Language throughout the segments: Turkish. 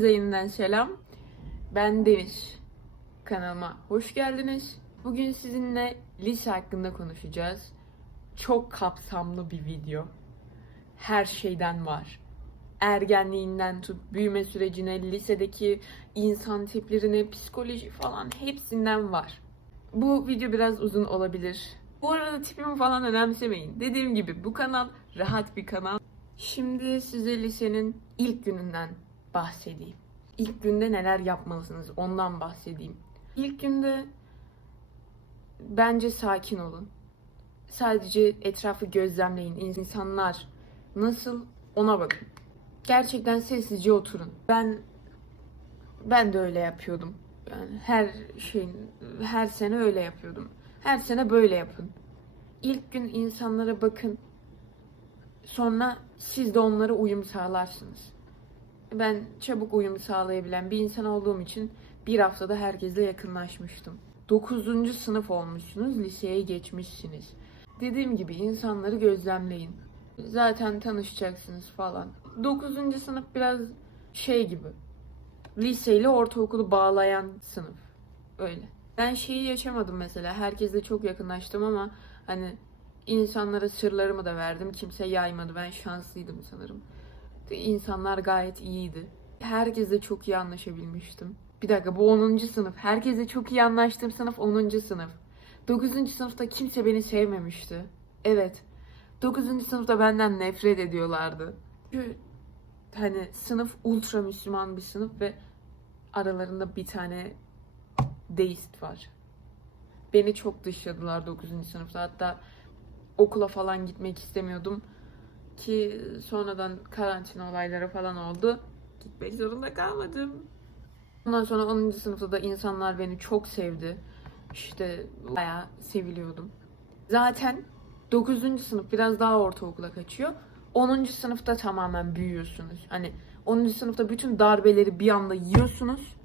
Hepinize yeniden selam. Ben Deniz. Kanalıma hoş geldiniz. Bugün sizinle lise hakkında konuşacağız. Çok kapsamlı bir video. Her şeyden var. Ergenliğinden tut, büyüme sürecine, lisedeki insan tiplerine, psikoloji falan hepsinden var. Bu video biraz uzun olabilir. Bu arada tipimi falan önemsemeyin. Dediğim gibi bu kanal rahat bir kanal. Şimdi size lisenin ilk gününden bahsedeyim. İlk günde neler yapmalısınız ondan bahsedeyim. İlk günde bence sakin olun. Sadece etrafı gözlemleyin. İnsanlar nasıl ona bakın. Gerçekten sessizce oturun. Ben ben de öyle yapıyordum. Yani her şeyin her sene öyle yapıyordum. Her sene böyle yapın. İlk gün insanlara bakın. Sonra siz de onlara uyum sağlarsınız. Ben çabuk uyum sağlayabilen bir insan olduğum için bir haftada herkesle yakınlaşmıştım. 9. sınıf olmuşsunuz, liseye geçmişsiniz. Dediğim gibi insanları gözlemleyin. Zaten tanışacaksınız falan. 9. sınıf biraz şey gibi. Liseyle ortaokulu bağlayan sınıf. Öyle. Ben şeyi yaşamadım mesela. Herkesle çok yakınlaştım ama hani insanlara sırlarımı da verdim. Kimse yaymadı. Ben şanslıydım sanırım. İnsanlar gayet iyiydi. Herkesle çok iyi anlaşabilmiştim. Bir dakika bu 10. sınıf. Herkesle çok iyi anlaştığım sınıf 10. sınıf. 9. sınıfta kimse beni sevmemişti. Evet. 9. sınıfta benden nefret ediyorlardı. Çünkü hani sınıf ultra Müslüman bir sınıf ve aralarında bir tane deist var. Beni çok dışladılar 9. sınıfta. Hatta okula falan gitmek istemiyordum. Ki sonradan karantina olayları falan oldu. Gitmek zorunda kalmadım. Ondan sonra 10. sınıfta da insanlar beni çok sevdi. İşte bayağı seviliyordum. Zaten 9. sınıf biraz daha ortaokula kaçıyor. 10. sınıfta tamamen büyüyorsunuz. Hani 10. sınıfta bütün darbeleri bir anda yiyorsunuz.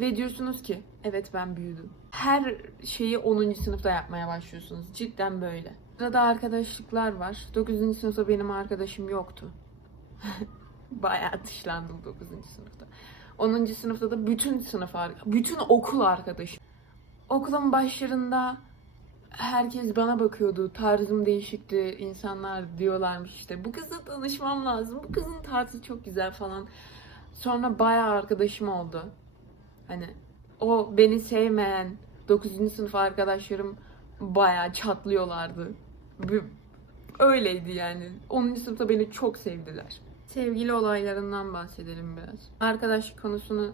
Ve diyorsunuz ki evet ben büyüdüm. Her şeyi 10. sınıfta yapmaya başlıyorsunuz. Cidden böyle. Sırada arkadaşlıklar var. 9. sınıfta benim arkadaşım yoktu. Bayağı dışlandım 9. sınıfta. 10. sınıfta da bütün sınıf bütün okul arkadaşım. Okulun başlarında herkes bana bakıyordu. Tarzım değişikti. İnsanlar diyorlarmış işte bu kızla tanışmam lazım. Bu kızın tarzı çok güzel falan. Sonra bayağı arkadaşım oldu. Hani o beni sevmeyen 9. sınıf arkadaşlarım bayağı çatlıyorlardı. Öyleydi yani. 10. sınıfta beni çok sevdiler. Sevgili olaylarından bahsedelim biraz. Arkadaşlık konusunu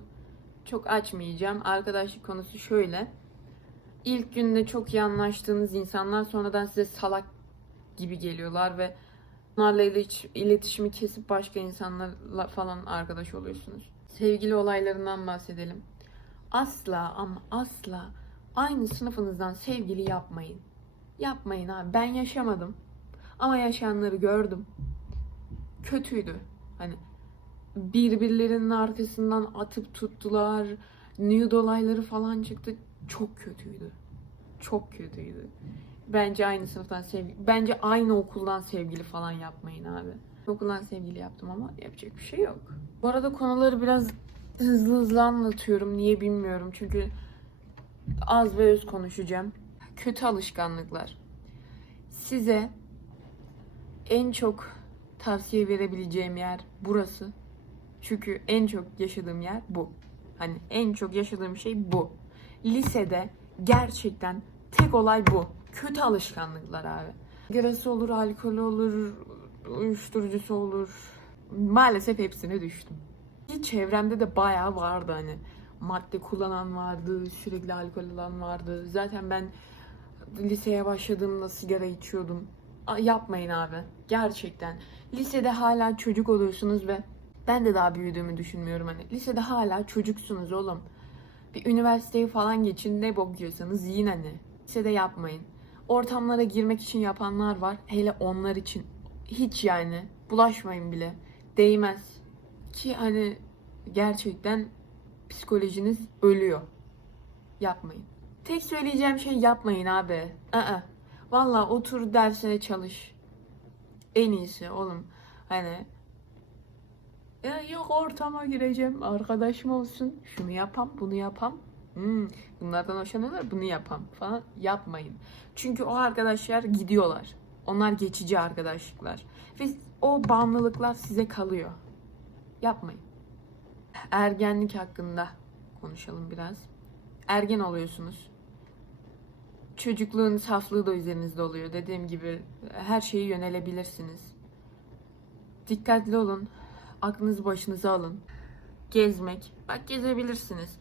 çok açmayacağım. Arkadaşlık konusu şöyle. İlk günde çok iyi anlaştığınız insanlar sonradan size salak gibi geliyorlar ve onlarla ilet- iletişimi kesip başka insanlarla falan arkadaş oluyorsunuz. Sevgili olaylarından bahsedelim. Asla ama asla aynı sınıfınızdan sevgili yapmayın. Yapmayın abi. Ben yaşamadım. Ama yaşayanları gördüm. Kötüydü. Hani birbirlerinin arkasından atıp tuttular. Nude olayları falan çıktı. Çok kötüydü. Çok kötüydü. Bence aynı sınıftan sevgili, bence aynı okuldan sevgili falan yapmayın abi. Okuldan sevgili yaptım ama yapacak bir şey yok. Bu arada konuları biraz hızlı hızlı anlatıyorum. Niye bilmiyorum. Çünkü az ve öz konuşacağım. Kötü alışkanlıklar. Size en çok tavsiye verebileceğim yer burası. Çünkü en çok yaşadığım yer bu. Hani en çok yaşadığım şey bu. Lisede gerçekten tek olay bu. Kötü alışkanlıklar abi. Sigarası olur, alkolü olur, uyuşturucusu olur. Maalesef hepsine düştüm. Çevremde de bayağı vardı hani. Madde kullanan vardı, sürekli alkol alan vardı. Zaten ben liseye başladığımda sigara içiyordum. A- Yapmayın abi. Gerçekten. Lisede hala çocuk oluyorsunuz ve ben de daha büyüdüğümü düşünmüyorum hani. Lisede hala çocuksunuz oğlum. Bir üniversiteye falan geçin ne bok yiyorsanız yiyin hani. Lisede yapmayın. Ortamlara girmek için yapanlar var. Hele onlar için hiç yani bulaşmayın bile. Değmez. Ki hani gerçekten psikolojiniz ölüyor. Yapmayın. Tek söyleyeceğim şey yapmayın abi. Aa. Valla otur dersine çalış. En iyisi oğlum. Hani Ya yok ortama gireceğim, arkadaşım olsun, şunu yapam, bunu yapam. Hmm, bunlardan hoşlanıyorlar, bunu yapam falan yapmayın. Çünkü o arkadaşlar gidiyorlar. Onlar geçici arkadaşlıklar. Ve o bağımlılıklar size kalıyor. Yapmayın. Ergenlik hakkında konuşalım biraz. Ergen oluyorsunuz. Çocukluğun saflığı da üzerinizde oluyor. Dediğim gibi her şeye yönelebilirsiniz. Dikkatli olun. Aklınızı başınıza alın. Gezmek. Bak gezebilirsiniz.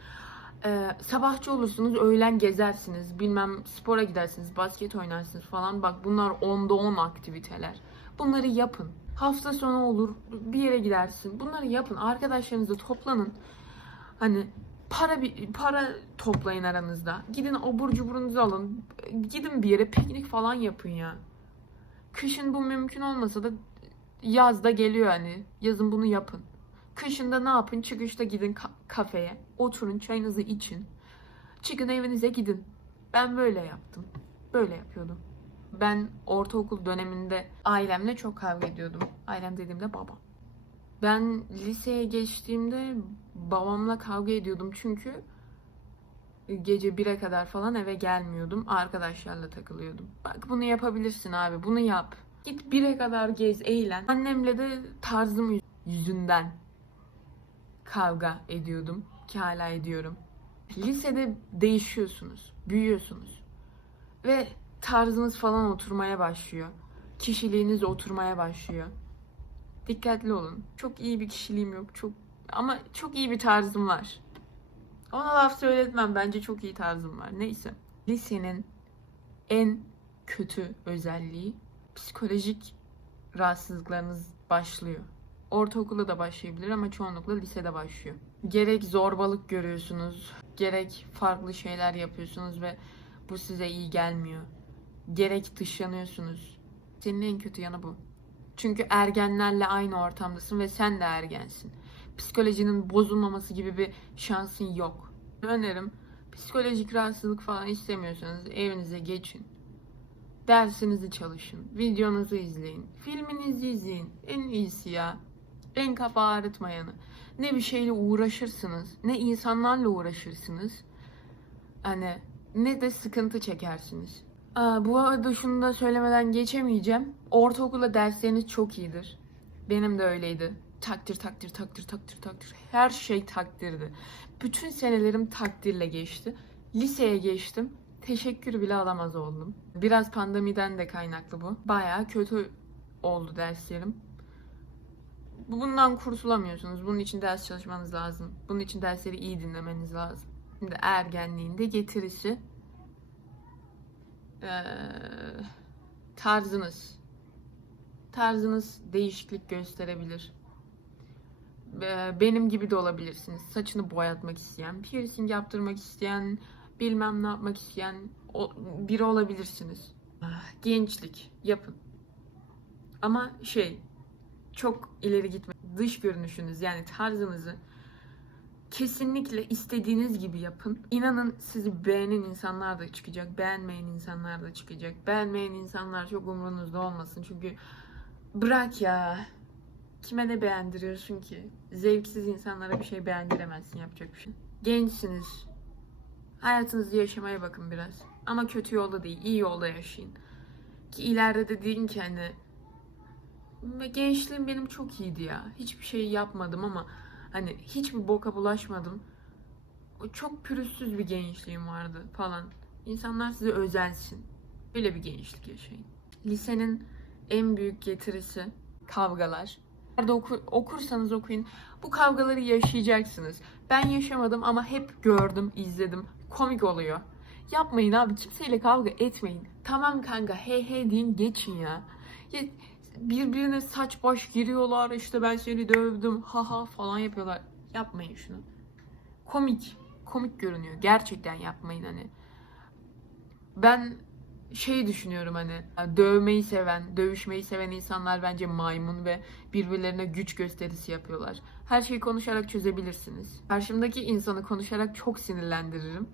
Ee, sabahçı olursunuz, öğlen gezersiniz. Bilmem spora gidersiniz, basket oynarsınız falan. Bak bunlar onda 10 aktiviteler. Bunları yapın. Hafta sonu olur, bir yere gidersin. Bunları yapın. Arkadaşlarınızla toplanın. Hani para bir para toplayın aranızda. Gidin obur cuburunuzu alın. Gidin bir yere piknik falan yapın ya. Kışın bu mümkün olmasa da yazda geliyor hani. Yazın bunu yapın. Kışında ne yapın? Çıkışta gidin ka- kafeye. Oturun çayınızı için. Çıkın evinize gidin. Ben böyle yaptım. Böyle yapıyordum. Ben ortaokul döneminde ailemle çok kavga ediyordum. Ailem dediğimde babam. Ben liseye geçtiğimde babamla kavga ediyordum çünkü gece 1'e kadar falan eve gelmiyordum. Arkadaşlarla takılıyordum. Bak bunu yapabilirsin abi. Bunu yap. Git 1'e kadar gez, eğlen. Annemle de tarzım yüzünden kavga ediyordum ki hala ediyorum. Lisede değişiyorsunuz, büyüyorsunuz ve tarzınız falan oturmaya başlıyor. Kişiliğiniz oturmaya başlıyor. Dikkatli olun. Çok iyi bir kişiliğim yok. Çok ama çok iyi bir tarzım var. Ona laf söyletmem. Bence çok iyi tarzım var. Neyse. Lisenin en kötü özelliği psikolojik rahatsızlıklarınız başlıyor. Ortaokulda da başlayabilir ama çoğunlukla lisede başlıyor. Gerek zorbalık görüyorsunuz, gerek farklı şeyler yapıyorsunuz ve bu size iyi gelmiyor. Gerek dışlanıyorsunuz. Senin en kötü yanı bu. Çünkü ergenlerle aynı ortamdasın ve sen de ergensin. Psikolojinin bozulmaması gibi bir şansın yok. Önerim psikolojik rahatsızlık falan istemiyorsanız evinize geçin. Dersinizi çalışın. Videonuzu izleyin. Filminizi izleyin. En iyisi ya. En kafa ağrıtmayanı. Ne bir şeyle uğraşırsınız, ne insanlarla uğraşırsınız. Hani ne de sıkıntı çekersiniz. Aa, bu arada şunu da söylemeden geçemeyeceğim. Ortaokulda dersleriniz çok iyidir. Benim de öyleydi. Takdir, takdir, takdir, takdir, takdir. Her şey takdirdi. Bütün senelerim takdirle geçti. Liseye geçtim. Teşekkür bile alamaz oldum. Biraz pandemiden de kaynaklı bu. Bayağı kötü oldu derslerim. Bundan kurtulamıyorsunuz. Bunun için ders çalışmanız lazım. Bunun için dersleri iyi dinlemeniz lazım. Şimdi ergenliğin de getirisi eee, tarzınız. Tarzınız değişiklik gösterebilir. Eee, Benim gibi de olabilirsiniz. Saçını boyatmak isteyen, piercing yaptırmak isteyen, bilmem ne yapmak isteyen biri olabilirsiniz. Ah, Gençlik yapın. Ama şey çok ileri gitme. Dış görünüşünüz yani tarzınızı kesinlikle istediğiniz gibi yapın. İnanın sizi beğenen insanlar da çıkacak, beğenmeyen insanlar da çıkacak. Beğenmeyen insanlar çok umurunuzda olmasın çünkü bırak ya. Kime ne beğendiriyorsun ki? Zevksiz insanlara bir şey beğendiremezsin yapacak bir şey. Gençsiniz. Hayatınızı yaşamaya bakın biraz. Ama kötü yolda değil, iyi yolda yaşayın. Ki ileride de deyin ki hani gençliğim benim çok iyiydi ya. Hiçbir şey yapmadım ama hani hiçbir boka bulaşmadım. O çok pürüzsüz bir gençliğim vardı falan. İnsanlar size özensin. Böyle bir gençlik yaşayın. Lisenin en büyük getirisi kavgalar. Nerede okur, okursanız okuyun. Bu kavgaları yaşayacaksınız. Ben yaşamadım ama hep gördüm, izledim. Komik oluyor. Yapmayın abi. Kimseyle kavga etmeyin. Tamam kanka hey hey deyin geçin ya. ya birbirine saç baş giriyorlar işte ben seni dövdüm haha falan yapıyorlar. Yapmayın şunu. Komik. Komik görünüyor. Gerçekten yapmayın hani. Ben şey düşünüyorum hani dövmeyi seven, dövüşmeyi seven insanlar bence maymun ve birbirlerine güç gösterisi yapıyorlar. Her şeyi konuşarak çözebilirsiniz. Karşımdaki insanı konuşarak çok sinirlendiririm.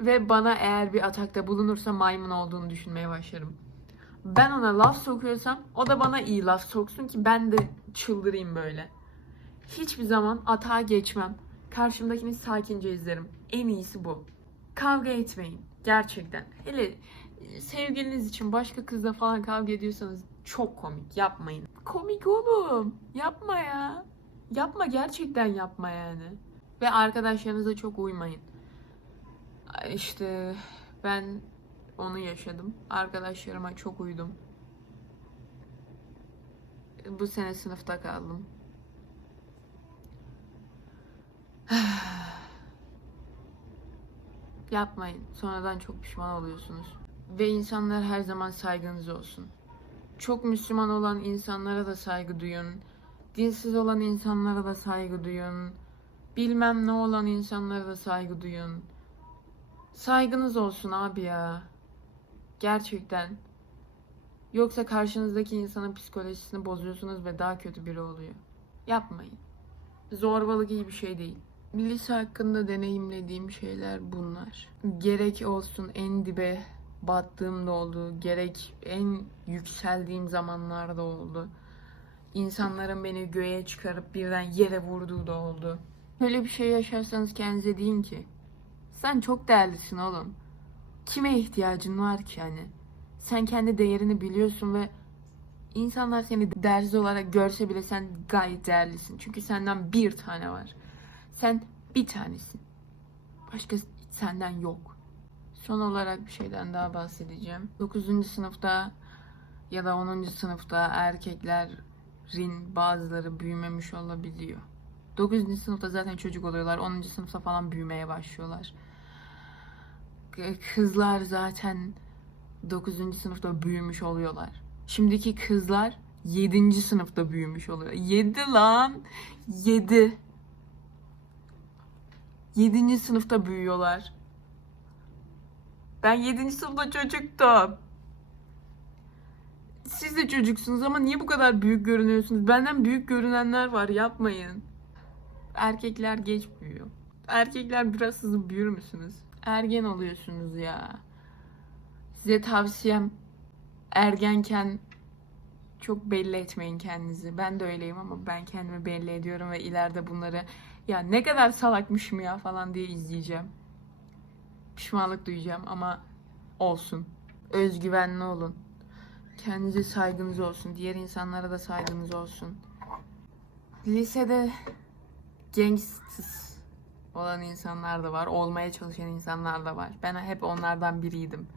Ve bana eğer bir atakta bulunursa maymun olduğunu düşünmeye başlarım. Ben ona laf sokuyorsam o da bana iyi laf soksun ki ben de çıldırayım böyle. Hiçbir zaman atağa geçmem. Karşımdakini sakince izlerim. En iyisi bu. Kavga etmeyin. Gerçekten. Hele e, sevgiliniz için başka kızla falan kavga ediyorsanız çok komik. Yapmayın. Komik oğlum. Yapma ya. Yapma gerçekten yapma yani. Ve arkadaşlarınıza çok uymayın. İşte ben onu yaşadım. Arkadaşlarıma çok uydum. Bu sene sınıfta kaldım. Yapmayın. Sonradan çok pişman oluyorsunuz. Ve insanlar her zaman saygınız olsun. Çok Müslüman olan insanlara da saygı duyun. Dinsiz olan insanlara da saygı duyun. Bilmem ne olan insanlara da saygı duyun. Saygınız olsun abi ya. Gerçekten. Yoksa karşınızdaki insanın psikolojisini bozuyorsunuz ve daha kötü biri oluyor. Yapmayın. Zorbalık iyi bir şey değil. Lise hakkında deneyimlediğim şeyler bunlar. Gerek olsun en dibe battığım da oldu. Gerek en yükseldiğim zamanlarda oldu. İnsanların beni göğe çıkarıp birden yere vurduğu da oldu. Böyle bir şey yaşarsanız kendinize deyin ki sen çok değerlisin oğlum. Kime ihtiyacın var ki hani? Sen kendi değerini biliyorsun ve insanlar seni değersiz olarak görse bile sen gayet değerlisin. Çünkü senden bir tane var. Sen bir tanesin. Başka senden yok. Son olarak bir şeyden daha bahsedeceğim. 9. sınıfta ya da 10. sınıfta erkeklerin bazıları büyümemiş olabiliyor. 9. sınıfta zaten çocuk oluyorlar. 10. sınıfta falan büyümeye başlıyorlar. Kızlar zaten 9. sınıfta büyümüş oluyorlar. Şimdiki kızlar 7. sınıfta büyümüş oluyor. 7 lan. 7. 7. sınıfta büyüyorlar. Ben 7. sınıfta çocuktum. Siz de çocuksunuz ama niye bu kadar büyük görünüyorsunuz? Benden büyük görünenler var yapmayın. Erkekler geç büyüyor. Erkekler biraz hızlı büyür müsünüz? Ergen oluyorsunuz ya. Size tavsiyem ergenken çok belli etmeyin kendinizi. Ben de öyleyim ama ben kendimi belli ediyorum ve ileride bunları ya ne kadar salakmışım ya falan diye izleyeceğim. Pişmanlık duyacağım ama olsun. Özgüvenli olun. Kendinize saygınız olsun. Diğer insanlara da saygınız olsun. Lisede gangsters olan insanlar da var. Olmaya çalışan insanlar da var. Ben hep onlardan biriydim.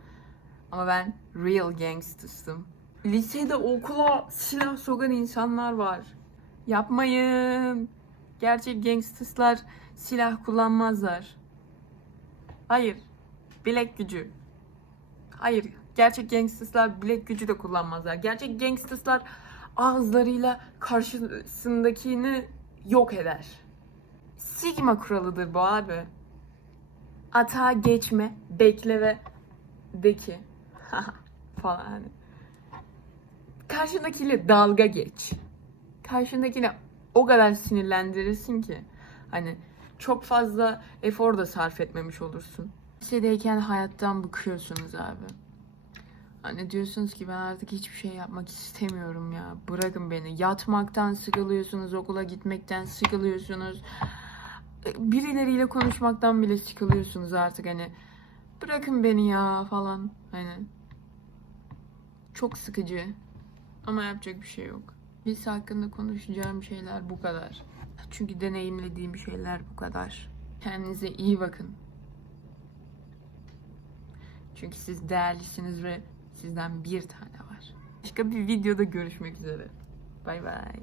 Ama ben real gangsters'ım. Lisede okula silah sokan insanlar var. Yapmayın. Gerçek gangsters'lar silah kullanmazlar. Hayır. Bilek gücü. Hayır. Gerçek gangsters'lar bilek gücü de kullanmazlar. Gerçek gangsters'lar ağızlarıyla karşısındakini yok eder. Sigma kuralıdır bu abi. Atağa geçme, bekle ve de ki falan hani. Karşındakiyle dalga geç. Karşındakine o kadar sinirlendirirsin ki hani çok fazla efor da sarf etmemiş olursun. Lisedeyken hayattan bıkıyorsunuz abi. Hani diyorsunuz ki ben artık hiçbir şey yapmak istemiyorum ya. Bırakın beni. Yatmaktan sıkılıyorsunuz, okula gitmekten sıkılıyorsunuz. Birileriyle konuşmaktan bile sıkılıyorsunuz artık hani. Bırakın beni ya falan. Hani çok sıkıcı. Ama yapacak bir şey yok. Lise hakkında konuşacağım şeyler bu kadar. Çünkü deneyimlediğim şeyler bu kadar. Kendinize iyi bakın. Çünkü siz değerlisiniz ve sizden bir tane var. Başka bir videoda görüşmek üzere. Bay bay.